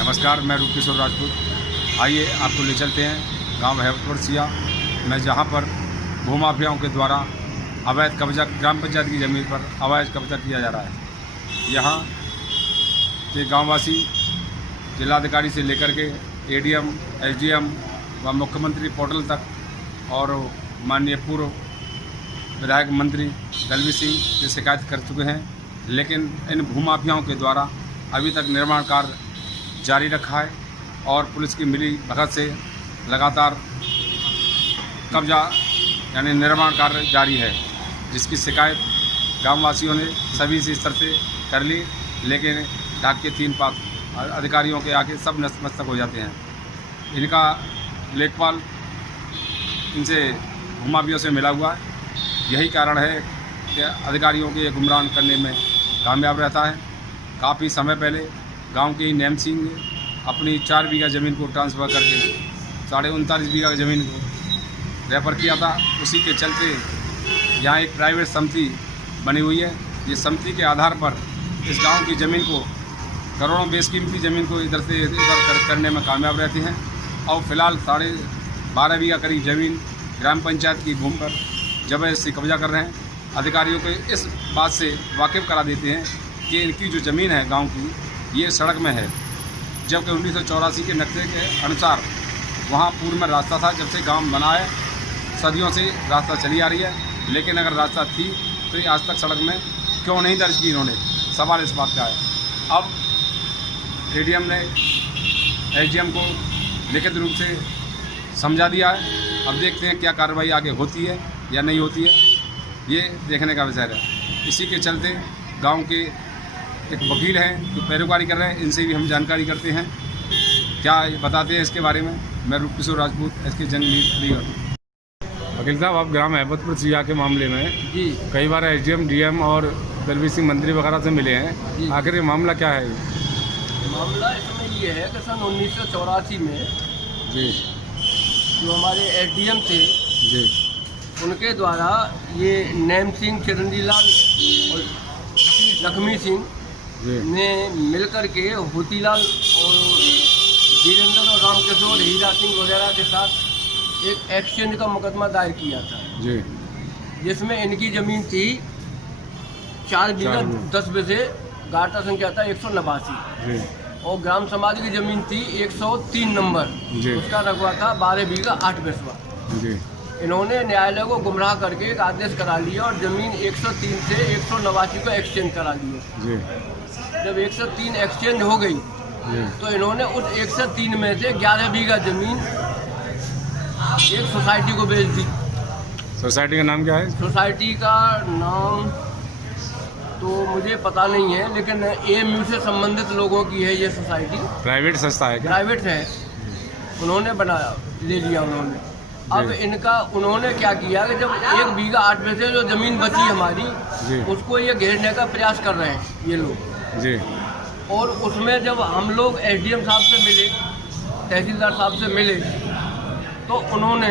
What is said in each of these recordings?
नमस्कार, मैं रूपकिशोर राजपूत। आइए आपको ले चलते हैं गांव हैबतपुर में, जहां पर भूमाफियाओं के द्वारा अवैध कब्जा, ग्राम पंचायत की ज़मीन पर अवैध कब्जा किया जा रहा है। यहां के गांववासी जिलाधिकारी से लेकर के एडीएम, एसडीएम व मुख्यमंत्री पोर्टल तक और माननीय पूर्व विधायक मंत्री दलवी सिंह से शिकायत कर चुके हैं, लेकिन इन भूमाफियाओं के द्वारा अभी तक निर्माण कार्य जारी रखा है और पुलिस की मिली भगत से लगातार कब्जा यानी निर्माण कार्य जारी है, जिसकी शिकायत गांववासियों ने सभी से स्तर से कर ली, लेकिन ढाक के 3 पाक अधिकारियों के आगे सब नतमस्तक हो जाते हैं। इनका लेखपाल इनसे भूमाफियों से मिला हुआ है। यही कारण है कि अधिकारियों के गुमराह करने में कामयाब रहता है। काफ़ी समय पहले गांव के ही नैम सिंह ने अपनी 4 बीघा ज़मीन को ट्रांसफ़र करके 39.5 बीघा ज़मीन को रेफर किया था। उसी के चलते यहाँ एक प्राइवेट समिति बनी हुई है। ये समिति के आधार पर इस गांव की ज़मीन को, करोड़ों बेशकीमती ज़मीन को इधर से इधर करने में कामयाब रहते हैं। और फिलहाल 12.5 बीघा करीब ज़मीन ग्राम पंचायत की भूमि पर जबरदस्ती कब्जा कर रहे हैं। अधिकारियों को इस बात से वाकिफ़ करा देते हैं कि इनकी जो ज़मीन है गांव की, ये सड़क में है, जबकि 1984 के नक्शे के अनुसार वहाँ पूर्व में रास्ता था। जब से गांव बना है सदियों से रास्ता चली आ रही है, लेकिन अगर रास्ता थी तो ये आज तक सड़क में क्यों नहीं दर्ज की इन्होंने, सवाल इस बात का है। अब एडीएम ने एसडीएम को लिखित रूप से समझा दिया है। अब देखते हैं क्या कार्रवाई आगे होती है या नहीं होती है, ये देखने का विषय है। इसी के चलते गांव के एक वकील हैं जो पैरोकारी कर रहे हैं, इनसे भी हम जानकारी करते हैं, क्या बताते हैं इसके बारे में। मैं रूपकिशोर राजपूत, SK जंग न्यूज़, अलीगढ़। वकील साहब, आप ग्राम हैबतपुर सिया के मामले में जी कई बार SDM, DM और दलवी सिंह मंत्री वगैरह से मिले हैं, आखिर ये मामला क्या है? मामला इसमें ये है कि सन 1984 में जी जो हमारे SDM थे, जी उनके द्वारा ये नैम सिंह, चिरंजी लाल और लक्ष्मी सिंह ने मिलकर के होतीलाल और वीरेंद्र और रामकिशोर, हीरा सिंह वगैरह के साथ एक एक्सचेंज का मुकदमा दायर किया था जी, जिसमें इनकी ज़मीन थी 4 बीघा 10 बजे, गाटा संख्या था 189, और ग्राम समाज की ज़मीन थी 103 नंबर, उसका रकबा था 12 बीघा 8 बिस्वा। इन्होंने न्यायालय को गुमराह करके एक आदेश करा लिया और ज़मीन 103 से 189 को एक्सचेंज करा लिया। जब 103 एक्सचेंज हो गई तो इन्होंने उस 103 में से 11 बीघा ज़मीन एक सोसाइटी को बेच दी। सोसाइटी का नाम क्या है? सोसाइटी का नाम तो मुझे पता नहीं है, लेकिन AMU से संबंधित लोगों की है ये सोसाइटी। प्राइवेट संस्था है क्या? प्राइवेट है, उन्होंने बनाया, ले लिया उन्होंने। अब इनका उन्होंने क्या किया कि जब 1 बीघा 8 में से जो ज़मीन बची हमारी, उसको ये घेरने का प्रयास कर रहे हैं ये लोग जी। और उसमें जब हम लोग SDM साहब से मिले, तहसीलदार साहब से मिले, तो उन्होंने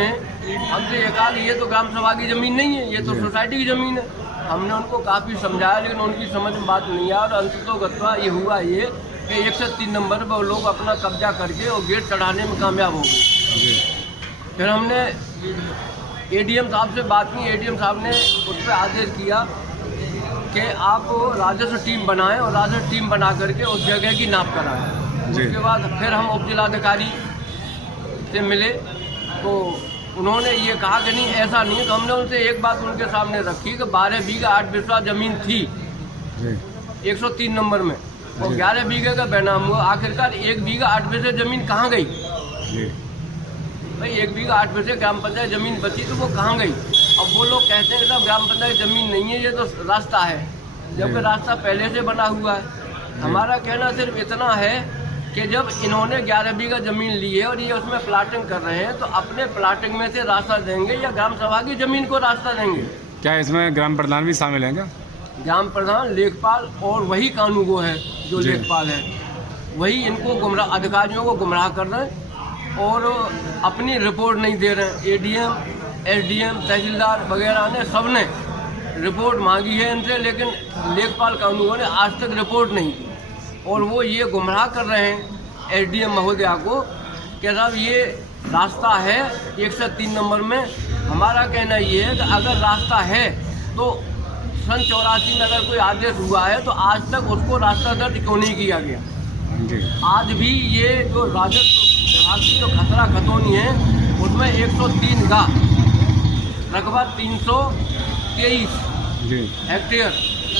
हमसे ये कहा कि ये तो ग्राम सभा की ज़मीन नहीं है, ये तो सोसाइटी की ज़मीन है। हमने उनको काफ़ी समझाया, लेकिन उनकी समझ में बात नहीं आया और अंततोगत्वा ये हुआ ये कि 103 नंबर पर लोग अपना कब्जा करके और गेट चढ़ाने में कामयाब हो गए। फिर हमने ADM साहब से बात की। ADM साहब ने उस पर आदेश किया कि आप राजस्व टीम बनाएं और राजस्व टीम बना करके उस जगह की नाप कराएं। उसके बाद फिर हम उपजिलाधिकारी से मिले तो उन्होंने ये कहा कि नहीं, ऐसा नहीं है। तो हमने उनसे एक बात उनके सामने रखी कि 12 बीघा 8 बिस्वा ज़मीन थी 103 नंबर में और 11 बीघे का बेनाम हुआ। आखिरकार 1 बीघा 8 बिस्वे ज़मीन कहाँ गई? भाई 1 बीघा 8 बिस्वे ग्राम पंचायत ज़मीन बची तो वो कहाँ गई? अब वो लोग कहते हैं कि साहब ग्राम पंचायत ज़मीन नहीं है, ये तो रास्ता है, जबकि रास्ता पहले से बना हुआ है। हमारा कहना सिर्फ इतना है कि जब इन्होंने 11 बीघा ज़मीन ली है और ये उसमें प्लाटिंग कर रहे हैं, तो अपने प्लाटिंग में से रास्ता देंगे या ग्राम सभा की ज़मीन को रास्ता देंगे? क्या इसमें ग्राम प्रधान भी शामिल हैं क्या? ग्राम प्रधान, लेखपाल और वही कानूगो है जो लेखपाल है, वही इनको गुमराह, अधिकारियों को गुमराह कर रहे हैं और अपनी रिपोर्ट नहीं दे रहे हैं। ADM, SDM, तहसीलदार वगैरह ने सबने रिपोर्ट मांगी है इनसे, लेकिन लेखपाल कानूनों ने आज तक रिपोर्ट नहीं दी और वो ये गुमराह कर रहे हैं एसडीएम महोदया को कि साहब ये रास्ता है 103 नंबर में। हमारा कहना ये है कि अगर रास्ता है तो सन 84 में अगर कोई आदेश हुआ है तो आज तक उसको रास्ता दर्ज क्यों नहीं किया गया। आज भी ये जो राजस्व विभाग की जो खतरा खतौनी है उसमें 103 का रकबा 323 हेक्टेयर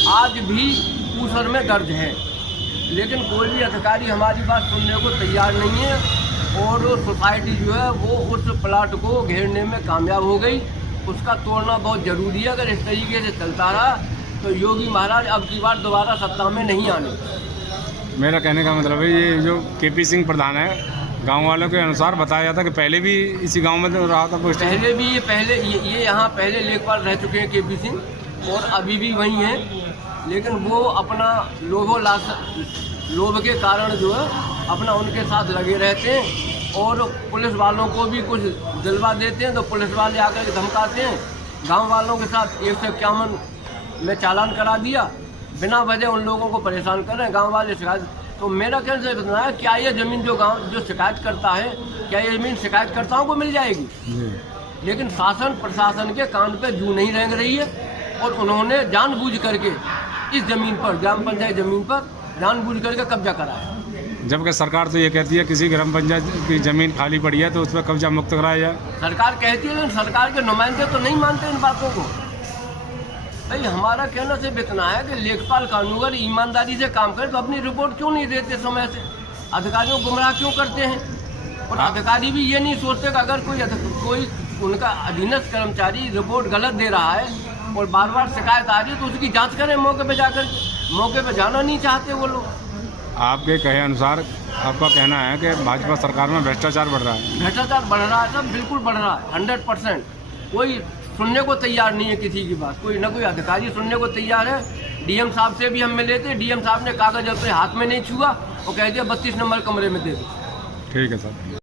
आज भी ऊसर में दर्ज है, लेकिन कोई भी अधिकारी हमारी बात सुनने को तैयार नहीं है और सोसाइटी जो है वो उस प्लाट को घेरने में कामयाब हो गई। उसका तोड़ना बहुत ज़रूरी है। अगर इस तरीके से चलता रहा तो योगी महाराज अब की बार दोबारा सत्ता में नहीं आने। मेरा कहने का मतलब है ये जो केपी सिंह प्रधान है, गांव वालों के अनुसार बताया जाता कि पहले भी इसी गांव में रहा था पोस्ट। पहले भी ये यहाँ पहले लेखपाल रह चुके हैं केपी सिंह और अभी भी वही हैं, लेकिन वो अपना लोभ के कारण जो है अपना उनके साथ लगे रहते हैं और पुलिस वालों को भी कुछ दिलवा देते हैं तो पुलिस वाले आकर के धमकाते हैं। गांव वालों के साथ 151 में चालान करा दिया, बिना वजह उन लोगों को परेशान कर रहे हैं गांव वाले। शिकायत तो मेरा कहने से इतना है, क्या ये ज़मीन जो शिकायत करता है क्या ये ज़मीन शिकायतकर्ताओं को मिल जाएगी? लेकिन शासन प्रशासन के कान पे जू नहीं रेंग रही है और उन्होंने जानबूझ करके इस ज़मीन पर, ग्राम पंचायत ज़मीन पर जानबूझ करके कब्जा करा है। जबकि सरकार तो ये कहती है किसी ग्राम पंचायत की ज़मीन खाली पड़ी है तो उस पर कब्जा मुक्त कराया जाए। सरकार कहती है लेकिन सरकार के नुमाइंदे तो नहीं मानते इन बातों को। भाई हमारा कहना सिर्फ इतना है कि लेखपाल कानूनगर ईमानदारी से काम करे तो अपनी रिपोर्ट क्यों नहीं देते समय से, अधिकारियों को गुमराह क्यों करते हैं? और अधिकारी भी ये नहीं सोचते कि अगर कोई उनका अधीनस्थ कर्मचारी रिपोर्ट गलत दे रहा है और बार बार शिकायत आ रही है तो उसकी जांच करें मौके पे जाकर। मौके पे जाना नहीं चाहते वो लोग। आपके कहे अनुसार आपका कहना है कि भाजपा सरकार में भ्रष्टाचार बढ़ रहा है। भ्रष्टाचार बढ़ रहा है, सब बिल्कुल बढ़ रहा है 100%। कोई सुनने को तैयार नहीं है किसी की बात, कोई ना कोई अधिकारी सुनने को तैयार है। डीएम साहब से भी हम मिले थे, डीएम साहब ने कागज अपने हाथ में नहीं छुआ और कह दिया 32 नंबर कमरे में दे दो। ठीक है सर।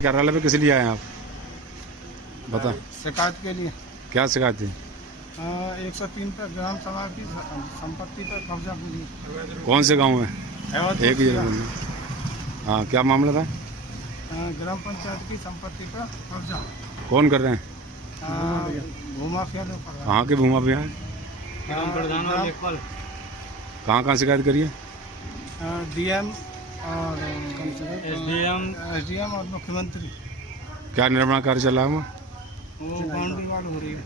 कार्यालय पे किस लिए आए हैं आप? बता। शिकायत के लिए। क्या शिकायत थी? 103 पर ग्राम सभा की संपत्ति पर कब्जा हुई। कौन से गांव में? एक ही जगह। हाँ, क्या मामला था? ग्राम पंचायत की संपत्ति पर कब्जा। कौन कर रहे हैं? भूमाफिया लोग। कहाँ के भूमाफिया हैं? कहाँ शिकायत करी है? डीएम और एसडीएम और मुख्यमंत्री। क्या निर्माण कार्य चल रहा है वहाँ? वो बाउंड्री वाल हो रही है।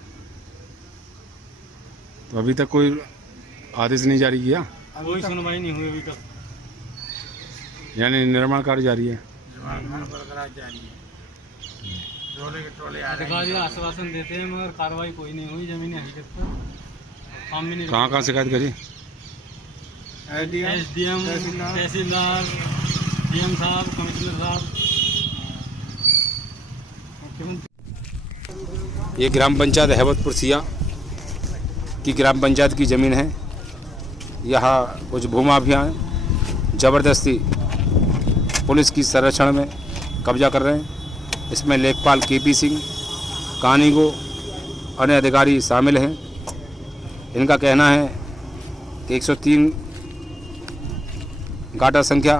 तो अभी तक कोई आदेश नहीं जारी किया? कोई सुनवाई नहीं हुई अभी तक। यानी निर्माण कार्य जारी है। अधिकारी आश्वासन देते हैं मगर कार्रवाई कोई नहीं हुई। जमीनी हकीकत पर काम भी नहीं। कहाँ शिकायत करी? एसडीएम, तहसीलदार, डीएम साहब, कमिश्नर साहब, ये ग्राम पंचायत हैबतपुर सिया की ग्राम पंचायत की ज़मीन है। यहाँ कुछ भूमाफिया हैं ज़बरदस्ती पुलिस की संरक्षण में कब्जा कर रहे हैं। इसमें लेखपाल केपी सिंह, कानीगो, अन्य अधिकारी शामिल हैं। इनका कहना है कि 103 गाटा संख्या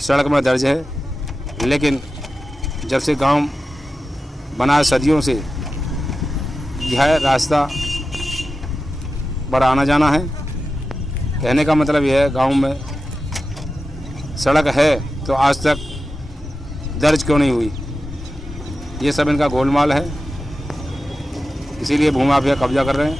सड़क में दर्ज है, लेकिन जब से गांव बना सदियों से यह रास्ता पर आना जाना है। कहने का मतलब यह है गांव में सड़क है तो आज तक दर्ज क्यों नहीं हुई। ये सब इनका गोलमाल है, इसीलिए भूमाफिया कब्जा कर रहे हैं।